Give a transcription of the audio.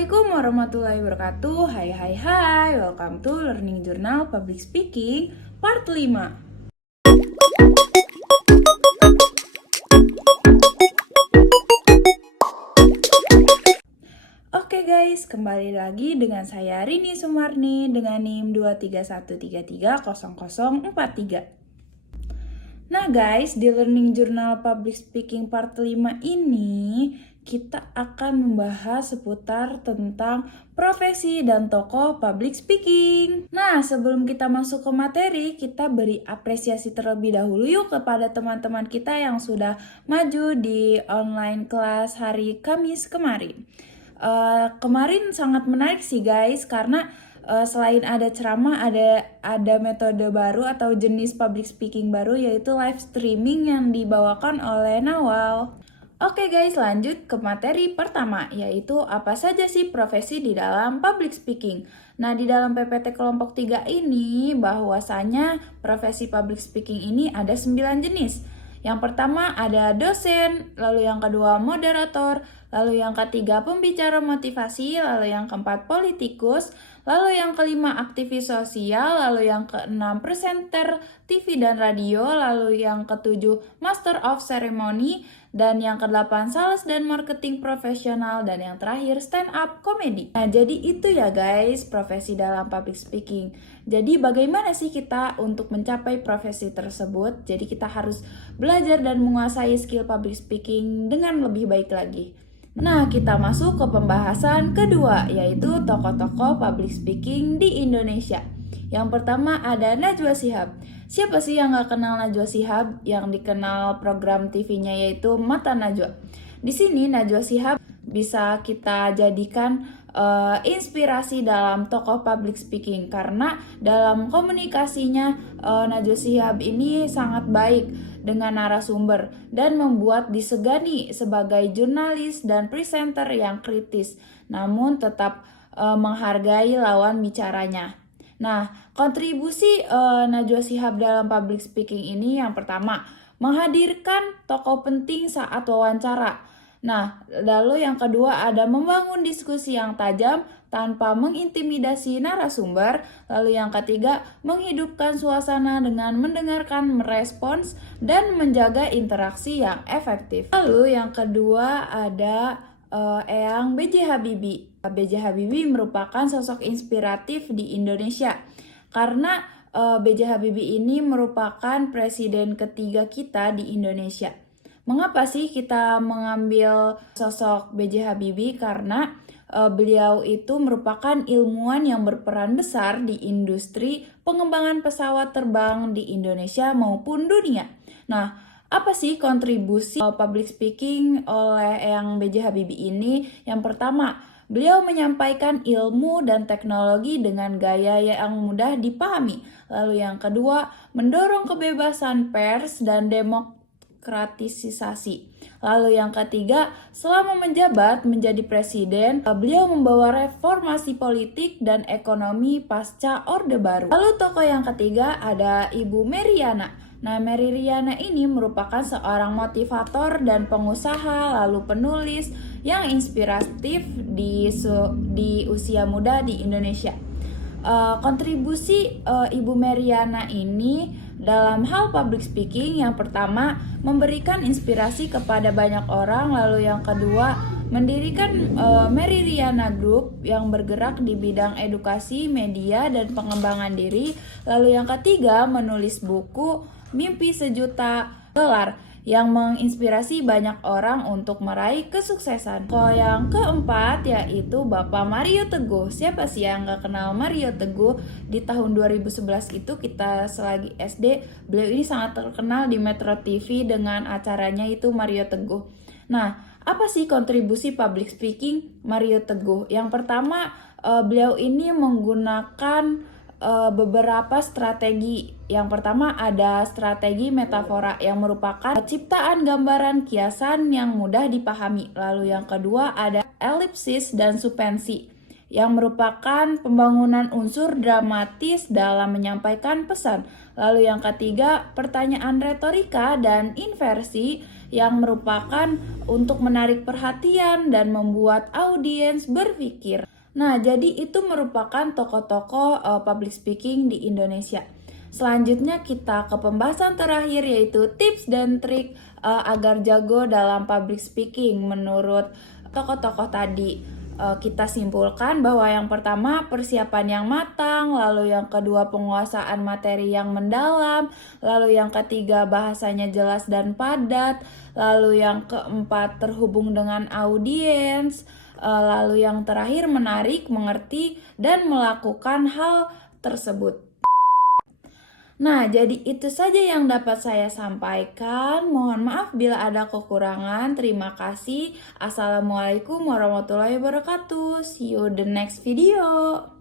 Assalamualaikum warahmatullahi wabarakatuh. Hai, welcome to Learning Journal Public Speaking Part 5. Oke guys, kembali lagi dengan saya Rini Sumarni dengan NIM 23133300043. Nah guys, di Learning Journal Public Speaking Part 5 ini kita akan membahas seputar tentang profesi dan tokoh public speaking. Nah, sebelum kita masuk ke materi, kita beri apresiasi terlebih dahulu yuk kepada teman-teman kita yang sudah maju di online kelas hari Kamis kemarin. Kemarin sangat menarik sih guys, karena selain ada ceramah, ada metode baru atau jenis public speaking baru, yaitu live streaming yang dibawakan oleh Nawal. Oke guys, lanjut ke materi pertama, yaitu apa saja sih profesi di dalam public speaking. Nah, di dalam PPT kelompok 3 ini, bahwasanya profesi public speaking ini ada 9 jenis. Yang pertama ada dosen, lalu yang kedua moderator, lalu yang ketiga pembicara motivasi, lalu yang keempat politikus, lalu yang kelima aktivis sosial, lalu yang keenam presenter TV dan radio, lalu yang ketujuh master of ceremony, dan yang kedelapan sales dan marketing profesional, dan yang terakhir stand up comedy. Nah, jadi itu ya guys, profesi dalam public speaking. Jadi bagaimana sih kita untuk mencapai profesi tersebut? Jadi kita harus belajar dan menguasai skill public speaking dengan lebih baik lagi. Nah, kita masuk ke pembahasan kedua, yaitu tokoh-tokoh public speaking di Indonesia. Yang pertama ada Najwa Shihab. Siapa sih yang gak kenal Najwa Shihab? Yang dikenal program TV-nya yaitu Mata Najwa. Di sini Najwa Shihab bisa kita jadikan inspirasi dalam tokoh public speaking, karena dalam komunikasinya Najwa Shihab ini sangat baik dengan narasumber dan membuat disegani sebagai jurnalis dan presenter yang kritis, namun tetap menghargai lawan bicaranya. Nah, kontribusi Najwa Shihab dalam public speaking ini yang pertama, menghadirkan tokoh penting saat wawancara. Nah, lalu yang kedua ada membangun diskusi yang tajam tanpa mengintimidasi narasumber. Lalu yang ketiga, menghidupkan suasana dengan mendengarkan, merespons, dan menjaga interaksi yang efektif. Lalu yang kedua ada Eyang B.J. Habibie. B.J. Habibie merupakan sosok inspiratif di Indonesia karena B.J. Habibie ini merupakan presiden ketiga kita di Indonesia. Mengapa sih kita mengambil sosok B.J. Habibie? Karena beliau itu merupakan ilmuwan yang berperan besar di industri pengembangan pesawat terbang di Indonesia maupun dunia. Nah, apa sih kontribusi public speaking oleh Eyang B.J. Habibie ini? Yang pertama, beliau menyampaikan ilmu dan teknologi dengan gaya yang mudah dipahami. Lalu yang kedua, mendorong kebebasan pers dan demokratisasi. Lalu yang ketiga, selama menjabat menjadi presiden, beliau membawa reformasi politik dan ekonomi pasca Orde Baru. Lalu tokoh yang ketiga ada Ibu Meriana. Nah, Meriana ini merupakan seorang motivator dan pengusaha, lalu penulis yang inspiratif di usia muda di Indonesia. Kontribusi Ibu Meriana ini dalam hal public speaking, yang pertama memberikan inspirasi kepada banyak orang, lalu yang kedua mendirikan Meriana Group yang bergerak di bidang edukasi, media, dan pengembangan diri, lalu yang ketiga menulis buku Mimpi Sejuta Dolar yang menginspirasi banyak orang untuk meraih kesuksesan. Kalau yang keempat yaitu Bapak Mario Teguh. Siapa sih yang gak kenal Mario Teguh? Di tahun 2011 itu kita selagi SD, beliau ini sangat terkenal di Metro TV dengan acaranya itu Mario Teguh. Nah, apa sih kontribusi public speaking Mario Teguh? Yang pertama, beliau ini menggunakan beberapa strategi. Yang pertama ada strategi metafora yang merupakan ciptaan gambaran kiasan yang mudah dipahami. Lalu yang kedua ada elipsis dan suspensi yang merupakan pembangunan unsur dramatis dalam menyampaikan pesan. Lalu yang ketiga, pertanyaan retorika dan inversi yang merupakan untuk menarik perhatian dan membuat audiens berpikir. Nah, jadi itu merupakan tokoh-tokoh public speaking di Indonesia. Selanjutnya kita ke pembahasan terakhir yaitu tips dan trik agar jago dalam public speaking menurut tokoh-tokoh tadi. Kita simpulkan bahwa yang pertama persiapan yang matang, lalu yang kedua penguasaan materi yang mendalam, lalu yang ketiga bahasanya jelas dan padat, lalu yang keempat terhubung dengan audiens, lalu yang terakhir menarik, mengerti, dan melakukan hal tersebut. Nah, jadi itu saja yang dapat saya sampaikan. Mohon maaf bila ada kekurangan. Terima kasih. Assalamualaikum warahmatullahi wabarakatuh. See you the next video.